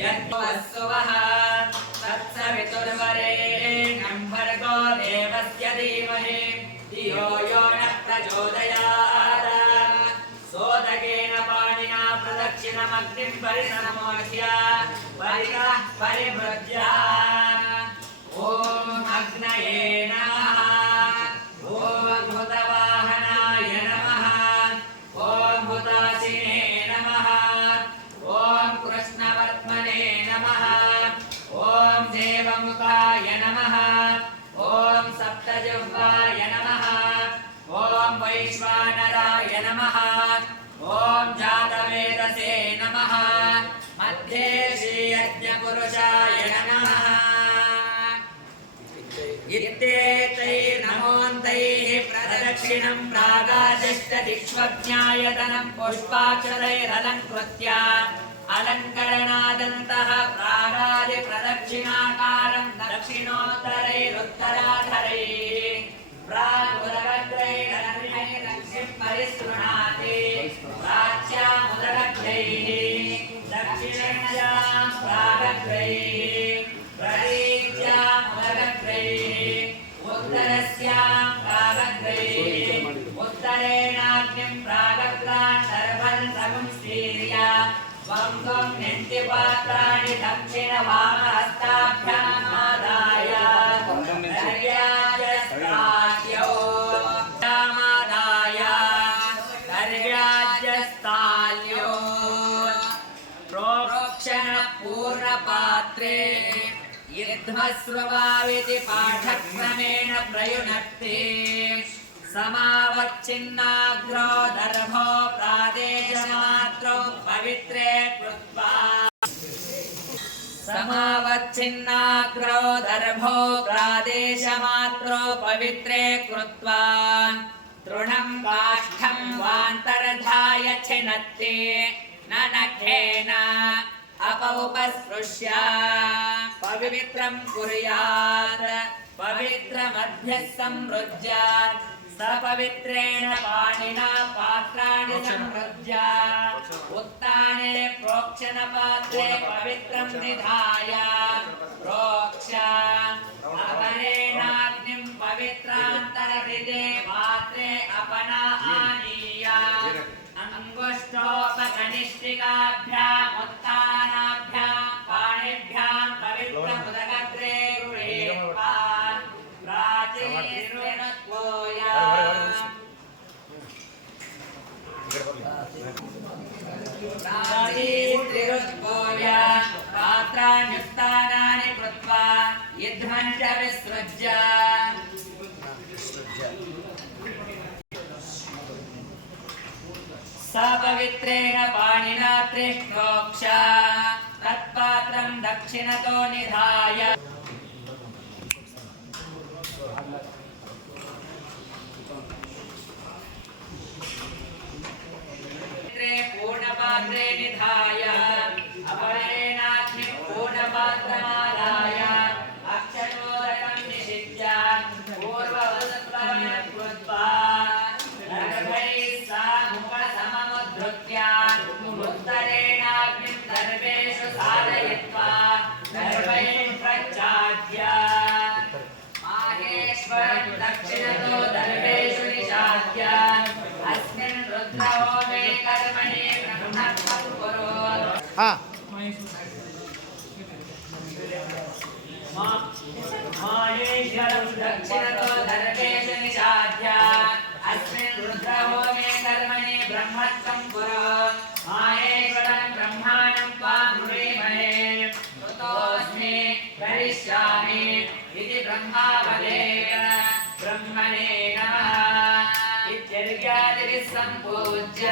यद्वस्सुवः तत्सवितुर्वरेण्यं भर्गो देवस्य धीमहि धियो यो नः प्रचोदयात् सोदकेन पाणिना प्रदक्षिणमग्निं परिसमोह्य परितः परिभृज्य ॐ अग्नये नमः नमः ॐ जातवेदसे नमः मध्ये श्रीयज्ञपुरुषाय नमः इत्येतैर्नमोऽन्तैः प्रदक्षिणं प्रागादिष्टदिक्ष्वज्ञायतनं पुष्पाक्षरैरलङ्कृत्य अलङ्करणादन्तः प्रागादिप्रदक्षिणाकारं दक्षिणोत्तरैरुत्तराधरैः प्रोक्षणपूर्णपात्रे यद्मस्वभाविति पाठक्रमेण प्रयुनक्ते समावच्छिन्नाग्रो दर्भो प्रादेशमात्रो पवित्रे कृत्वा समावच्छिन्नाग्रो दर्भो प्रादेशमात्रो पवित्रे कृत्वा तृणं काष्ठं वान्तर्धाय छिनत्ति न नखेन अपौपस्पृश्य पवित्रं कुर्यात् पवित्रमध्यः संवृज्य सपवित्रेण पाणिना पात्राणि संवृज्य उत्ताने प्रोक्षणपात्रे पवित्रं निधाय प्रोक्ष अपरेणाग्निं पवित्रान्तरहृदे पात्रे अपना आनीय अङ्गुष्ठोपकनिष्ठिकाभ्याम् यद्ध्वाञ्चाविसृज्य स पवित्रेण पाणिना त्रिष्णोक्ष तत्पात्रं दक्षिणतो निधाय। पूर्णपात्रे निधाय। उत्तरेणाग्निं सर्वेषु साधयित्वा गर्भैः प्रच्छाद्य माहेश्वरं दक्षिणतो दर्वेषु निषाद्य अस्मिन् रुद्रहोमे कर्मणि ब्रह्मत्वं कुरु माहेश्वरं दक्षिणतो दर्वेषु निषाद्य अस्मिन् रुद्रहोमे कर्मणि ब्रह्मत्वं कुरु करिष्यामि इति ब्रह्मावदेन ब्रह्मणे नमः इत्यर्घ्यादिभिः सम्पूज्य।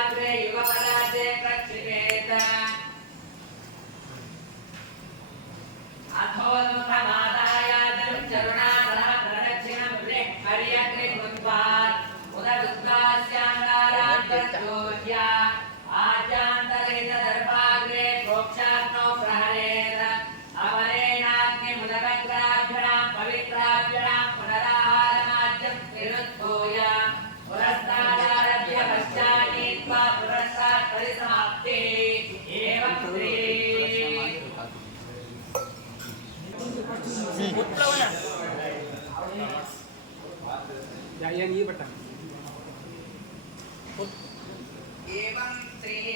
एवं स्त्रीः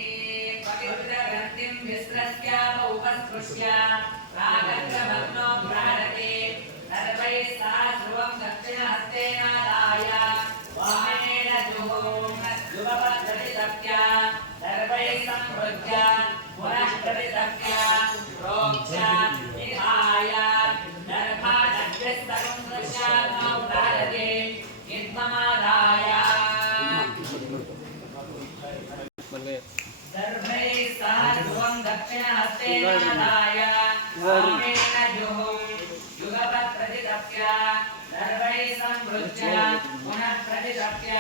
पवित्रग्रन्थिं विस्रस्याप उपस्पृश्य प्रागग्रभग्नो प्रहरति सर्वैः सह ध्रुवं दक्षिणहस्तेनादाय वामनेन दक्षिणहस्तेनादाय वामेन जुहुं युगपत्प्रतितप्य दर्भैः सम्पृज्य पुनः प्रतितप्य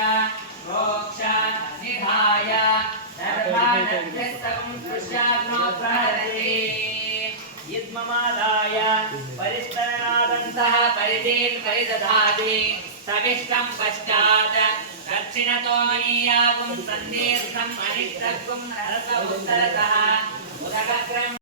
प्रोक्ष निधाय दर्भानग्रस्तकं दृश्यात्मो प्रहरति। युग्ममादाय परिस्तरणादन्तः परिधीन् परिदधाति सविष्टं पश्चात् दक्षिणतो मनीयागुं सन्देशम् अनिष्टगुं नरस उत्तरतः उदगग्रम्